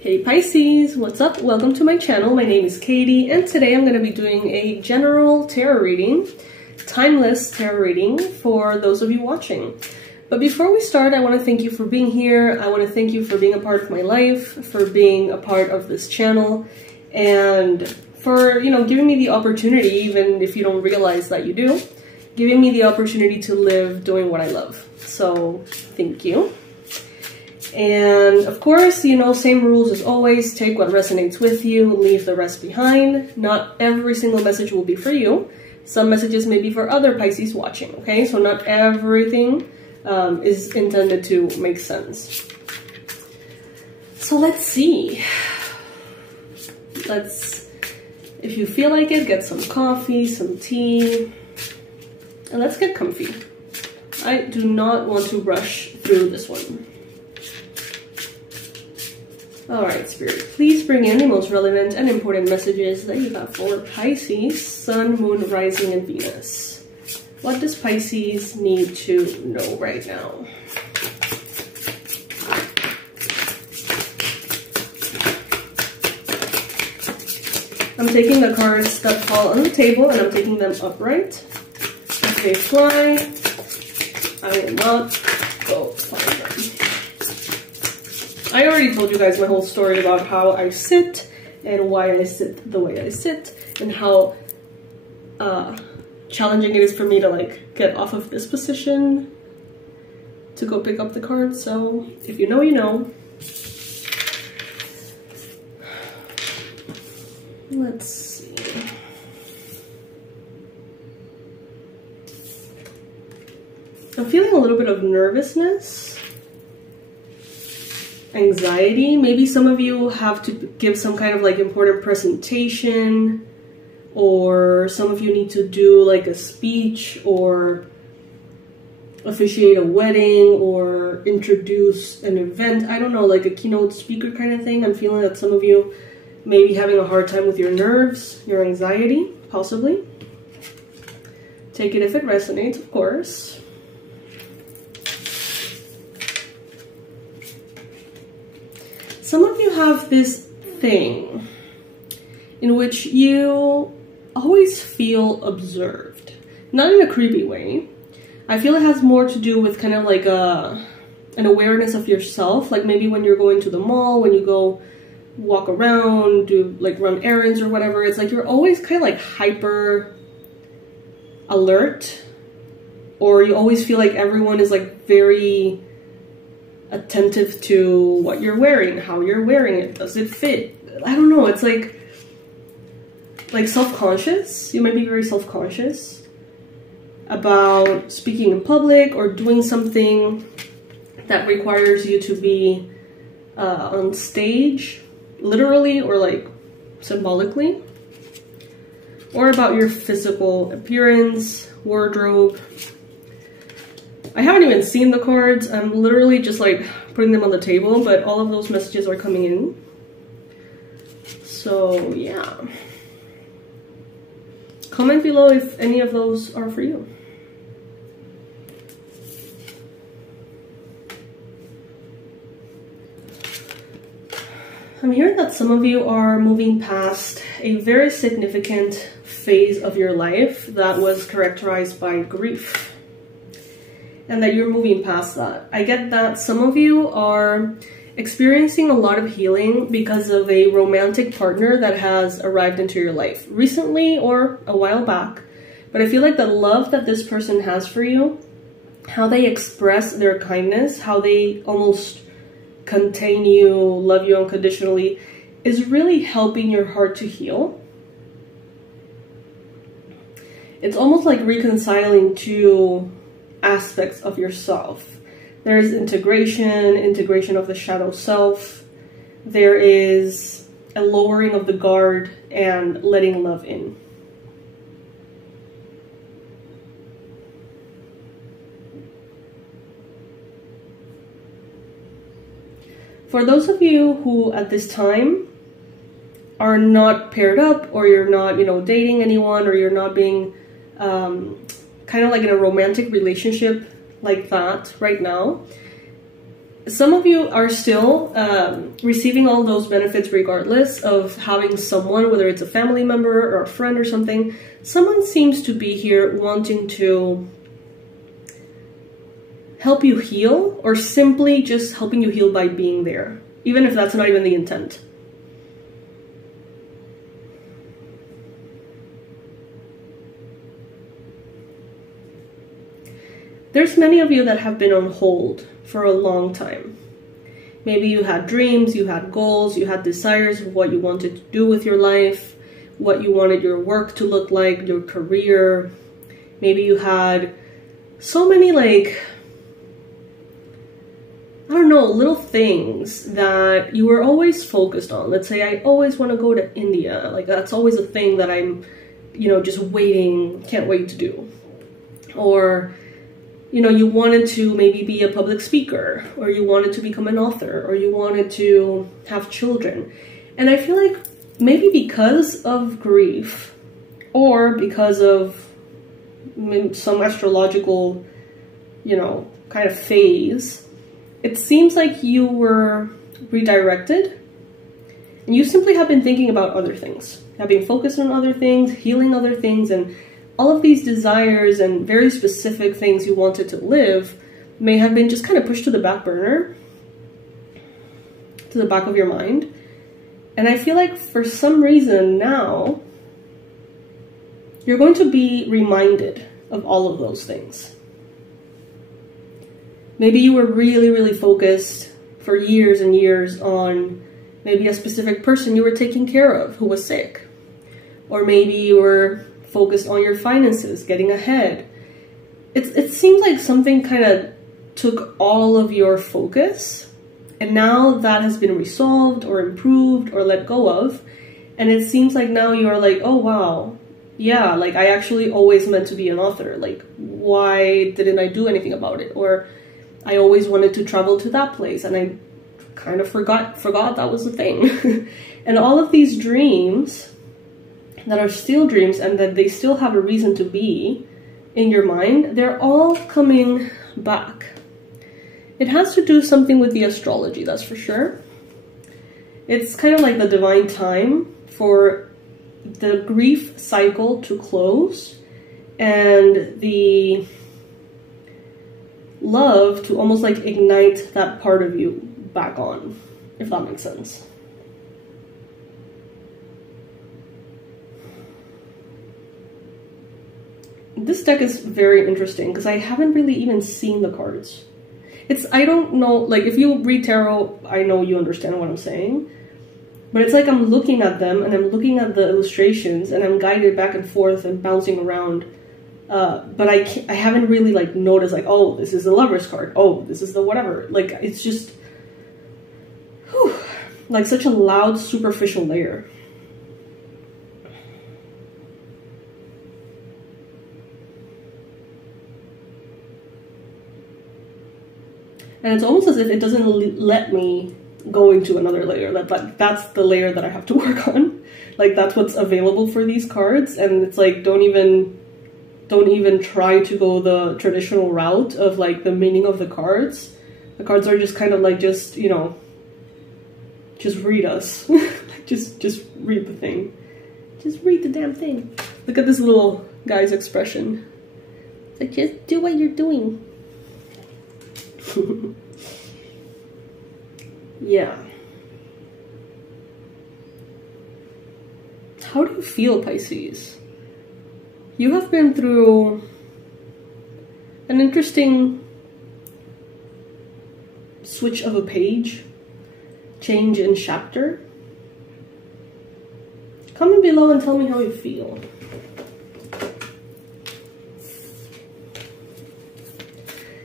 Hey Pisces, what's up? Welcome to my channel. My name is Katie, and today I'm going to be doing a general tarot reading, timeless tarot reading for those of you watching. But before we start, I want to thank you for being here. I want to thank you for being a part of my life, for being a part of this channel, and for, giving me the opportunity, even if you don't realize that you do, giving me the opportunity to live doing what I love. So, thank you. And of course, same rules as always. Take what resonates with you, leave the rest behind. Not every single message will be for you. Some messages may be for other Pisces watching, okay? So not everything is intended to make sense. So let's see. If you feel like it, get some coffee, some tea, and let's get comfy. I do not want to rush through this one. Alright, Spirit, please bring in the most relevant and important messages that you have for Pisces, Sun, Moon, Rising, and Venus. What does Pisces need to know right now? I'm taking the cards that fall on the table and I'm taking them upright. If they fly, I will not go find them. I already told you guys my whole story about how I sit and why I sit the way I sit and how challenging it is for me to get off of this position to go pick up the cards. So if you know, you know. Let's see. I'm feeling a little bit of nervousness. Anxiety. Maybe some of you have to give some kind of important presentation, or some of you need to do a speech or officiate a wedding or introduce an event. I don't know, like a keynote speaker kind of thing. I'm feeling that some of you may be having a hard time with your nerves, your anxiety, possibly. Take it if it resonates, of course. Some of you have this thing in which you always feel observed. Not in a creepy way. I feel it has more to do with kind of an awareness of yourself. Like maybe when you're going to the mall, when you go walk around, do run errands or whatever. It's like you're always kind of hyper alert. Or you always feel like everyone is very attentive to what you're wearing, how you're wearing it, does it fit? I don't know, it's like self-conscious. You might be very self-conscious about speaking in public or doing something that requires you to be on stage, literally or symbolically, or about your physical appearance, wardrobe. I haven't even seen the cards. I'm literally just putting them on the table, but all of those messages are coming in. So yeah. Comment below if any of those are for you. I'm hearing that some of you are moving past a very significant phase of your life that was characterized by grief. And that you're moving past that. I get that some of you are experiencing a lot of healing because of a romantic partner that has arrived into your life recently or a while back. But I feel like the love that this person has for you, how they express their kindness, how they almost contain you, love you unconditionally, is really helping your heart to heal. It's almost like reconciling two aspects of yourself. There is integration of the shadow self. There is a lowering of the guard and letting love in. For those of you who at this time are not paired up, or you're not, dating anyone, or you're not being kind of in a romantic relationship like that right now, some of you are still receiving all those benefits regardless of having someone, whether it's a family member or a friend or something. Someone seems to be here wanting to help you heal, or simply just helping you heal by being there, even if that's not even the intent. There's many of you that have been on hold for a long time. Maybe you had dreams, you had goals, you had desires of what you wanted to do with your life, what you wanted your work to look like, your career. Maybe you had so many, like, I don't know, little things that you were always focused on. Let's say I always want to go to India. Like, that's always a thing that I'm, you know, just waiting, can't wait to do. Or, you know, you wanted to maybe be a public speaker, or you wanted to become an author, or you wanted to have children. And I feel like maybe because of grief, or because of some astrological, you know, kind of phase, it seems like you were redirected, and you simply have been thinking about other things, have been focused on other things, healing other things, and all of these desires and very specific things you wanted to live may have been just kind of pushed to the back burner, to the back of your mind. And I feel like for some reason now, you're going to be reminded of all of those things. Maybe you were really, really focused for years and years on maybe a specific person you were taking care of who was sick. Or maybe you were focused on your finances, getting ahead. It seems like something kind of took all of your focus, and now that has been resolved or improved or let go of, and it seems like now you are like, oh wow, yeah, like I actually always meant to be an author. Like, why didn't I do anything about it? Or I always wanted to travel to that place, and I kind of forgot that was a thing. And all of these dreams that are still dreams and that they still have a reason to be in your mind, they're all coming back. It has to do something with the astrology, that's for sure. It's kind of like the divine time for the grief cycle to close and the love to almost like ignite that part of you back on, if that makes sense. This deck is very interesting because I haven't really even seen the cards. I don't know, like if you read tarot, I know you understand what I'm saying, but it's like I'm looking at them and I'm looking at the illustrations and I'm guided back and forth and bouncing around, but I haven't really like noticed like, oh, this is the Lover's card, oh, this is the whatever. Like it's just, whew, like such a loud superficial layer. And it's almost as if it doesn't let me go into another layer. That's the layer that I have to work on. Like that's what's available for these cards. And it's like, don't even try to go the traditional route of like the meaning of the cards. The cards are just kind of like, just, you know, just read us. just read the thing. Just read the damn thing. Look at this little guy's expression. Like, just do what you're doing. Yeah. How do you feel, Pisces? You have been through an interesting switch of a page, change in chapter. Comment below and tell me how you feel.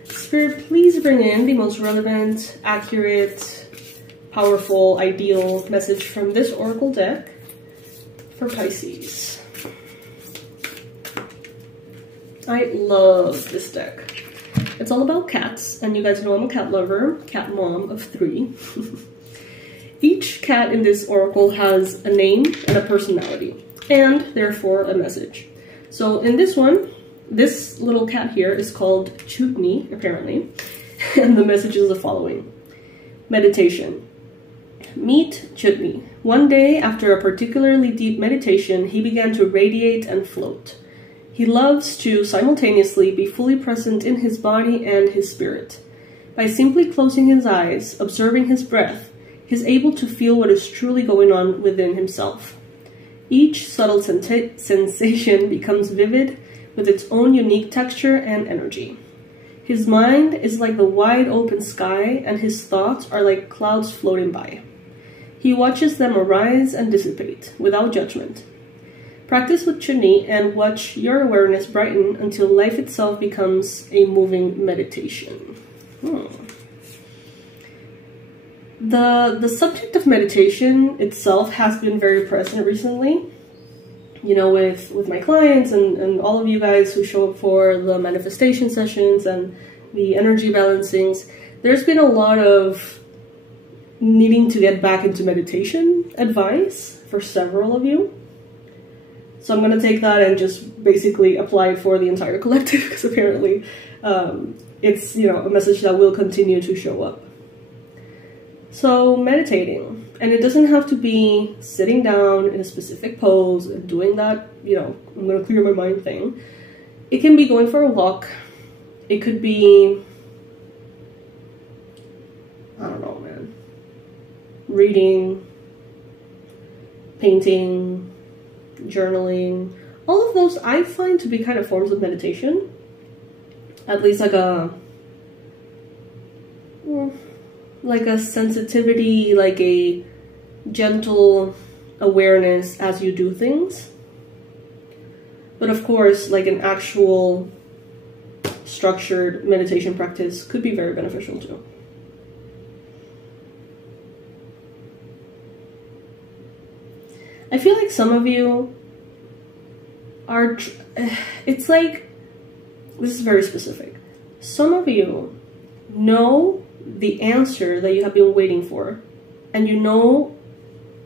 Spirit, please bring in the most relevant, accurate, powerful, ideal message from this oracle deck for Pisces. I love this deck. It's all about cats, and you guys know I'm a cat lover, cat mom of 3. Each cat in this oracle has a name and a personality, and therefore a message. So in this one, this little cat here is called 𝗖𝗢𝗨𝗥𝗦𝗘𝗦, apparently, and the message is the following. Meditation. Meet 𝗖𝗢𝗨𝗦. One day, after a particularly deep meditation, he began to radiate and float. He loves to simultaneously be fully present in his body and his spirit. By simply closing his eyes, observing his breath, he is able to feel what is truly going on within himself. Each subtle sensation becomes vivid with its own unique texture and energy. His mind is like the wide open sky, and his thoughts are like clouds floating by. He watches them arise and dissipate without judgment. Practice with 𝗖𝗎 and watch your awareness brighten until life itself becomes a moving meditation. The subject of meditation itself has been very present recently, you know, with my clients and all of you guys who show up for the manifestation sessions and the energy balancings. There's been a lot of needing to get back into meditation advice for several of you. So I'm going to take that and just basically apply it for the entire collective, because apparently it's, you know, a message that will continue to show up. So meditating, and it doesn't have to be sitting down in a specific pose and doing that, you know, I'm going to clear my mind thing. It can be going for a walk. It could be, I don't know, man, reading, painting, journaling. All of those I find to be kind of forms of meditation. At least like a sensitivity, like a gentle awareness as you do things. But of course, like an actual structured meditation practice could be very beneficial too. I feel like some of you are, it's like, this is very specific. Some of you know the answer that you have been waiting for, and you know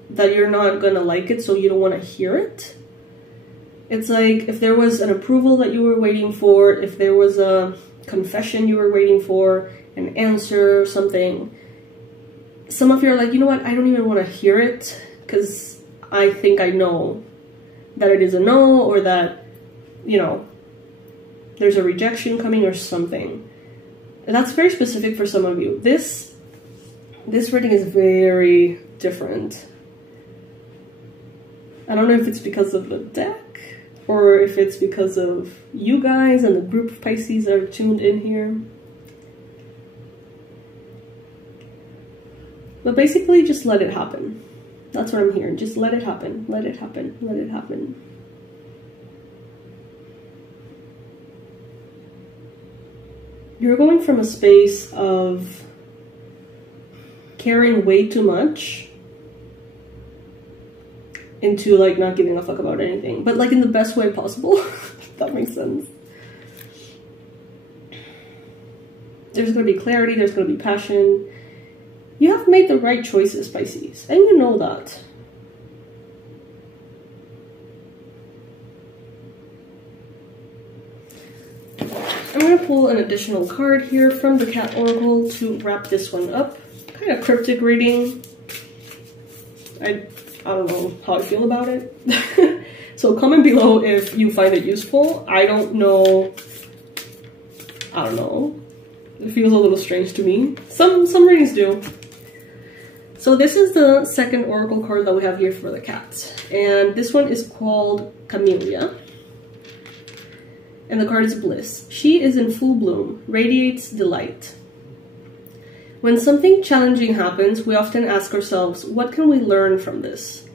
that you're not gonna like it, so you don't want to hear it. It's like if there was an approval that you were waiting for, if there was a confession you were waiting for, an answer or something, some of you are like, you know what, I don't even want to hear it, because I think I know that it is a no, or that, you know, there's a rejection coming or something. And that's very specific for some of you. This reading is very different. I don't know if it's because of the deck, or if it's because of you guys and the group of Pisces that are tuned in here. But basically, just let it happen. That's what I'm hearing. Just let it happen. Let it happen. Let it happen. You're going from a space of caring way too much into like not giving a fuck about anything, but like in the best way possible. If that makes sense. There's going to be clarity. There's going to be passion. You have made the right choices, Pisces, and you know that. I'm going to pull an additional card here from the Cat Oracle to wrap this one up. Kind of cryptic reading. I don't know how I feel about it. So comment below if you find it useful. I don't know. It feels a little strange to me. Some readings do. So this is the second oracle card that we have here for the cat. And this one is called Camellia. And the card is Bliss. She is in full bloom, radiates delight. When something challenging happens, we often ask ourselves, what can we learn from this?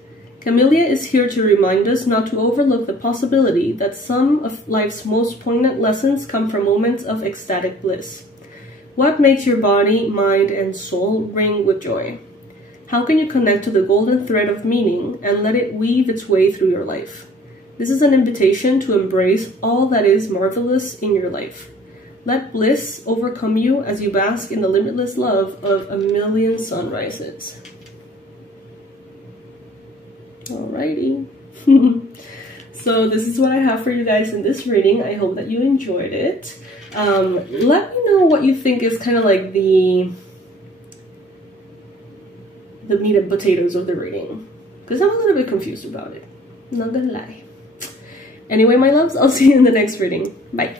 Camellia is here to remind us not to overlook the possibility that some of life's most poignant lessons come from moments of ecstatic bliss. What makes your body, mind, and soul ring with joy? How can you connect to the golden thread of meaning and let it weave its way through your life? This is an invitation to embrace all that is marvelous in your life. Let bliss overcome you as you bask in the limitless love of a million sunrises. Alrighty. So this is what I have for you guys in this reading. I hope that you enjoyed it. Let me know what you think is kind of like the the meat and potatoes of the reading, because I'm a little bit confused about it. Not gonna lie. Anyway, my loves, I'll see you in the next reading. Bye.